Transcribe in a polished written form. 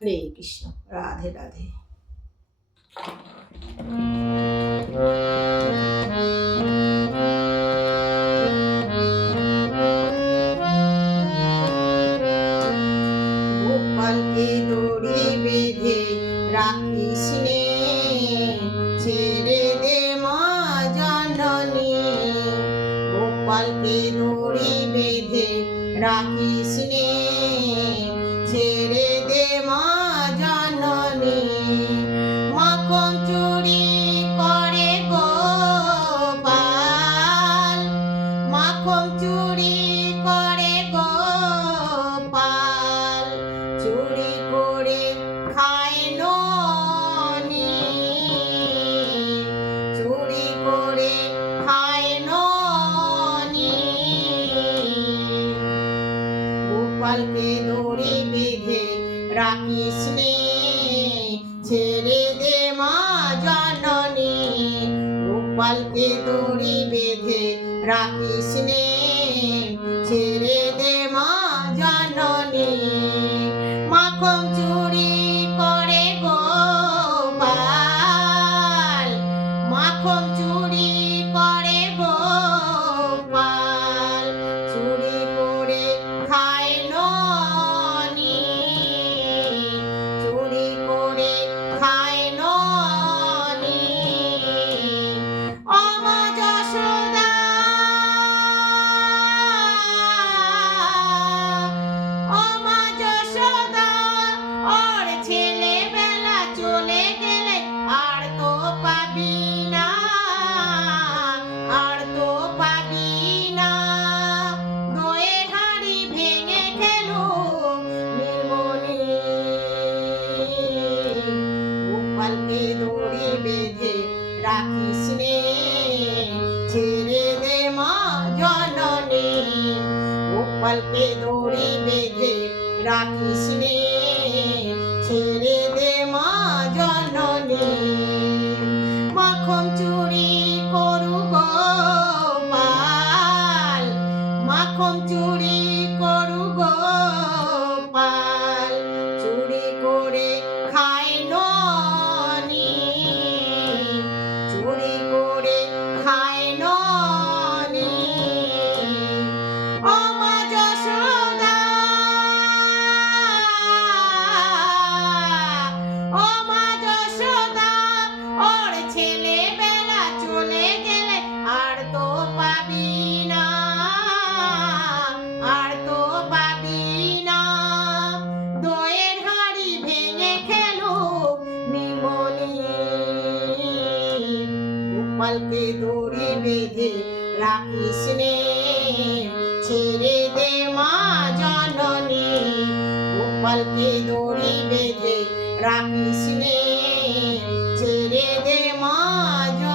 হরে কৃষ্ণ। রাধে রাধে। গোপালকে দড়ি বেঁধে রাখিস নে, ছেড়ে দে মা জননী। গোপালকে দড়ি বেঁধে রাখিস নে, ছেড়ে দে মা জননী। মাখন চুরি করে গোপাল, মাখন চুরি করে গোপাল, চুরি করে খায় ননি, চুরি করে খায় ননি। গোপালকে দড়ি বেঁধে রাখিস নে, ছেড়ে দে মা জননী। গোপালকে দড়ি বেঁধে রাখিস নে, ছেড়ে দে মা জননী। মাখন চুরি করে গোপাল, মাখন চুরি করে গোপাল, চুরি করে খায় ননি, চুরি করে খায় ননি। ও মা যশোদা, ও মা যশোদা, ওর ছেলেবেলা চলে গেলে আর তো পাবি না, আর তো পাবি না। দইয়ের হাঁড়ি ভেঙে খেলো নীলমণি। গোপালকে দড়ি বেঁধে রাখিস নে, ছেড়ে দে মা জননী। গোপালকে দড়ি বেঁধে রাখিস নে, ছেড়ে দে মা জননী। মাখন চুরি করু গোপাল, মাখন চুরি করু গোপাল, চুরি করে খায় ননি, চুরি করে খায় ননি। ও মা যশোদা, ও মা যশোদা, ওর ছেলেবেলা চলে গেলে আর তো পাবি না, আর তো পাবি না। দইয়ের হাঁড়ি ভেঙে খেলো নীলমণি। গোপালকে দড়ি বেঁধে রাখিস নে, ছেড়ে দে মা জননী। গোপালকে দড়ি বেঁধে রাখিস নে, ছেড়ে দে মা জননী।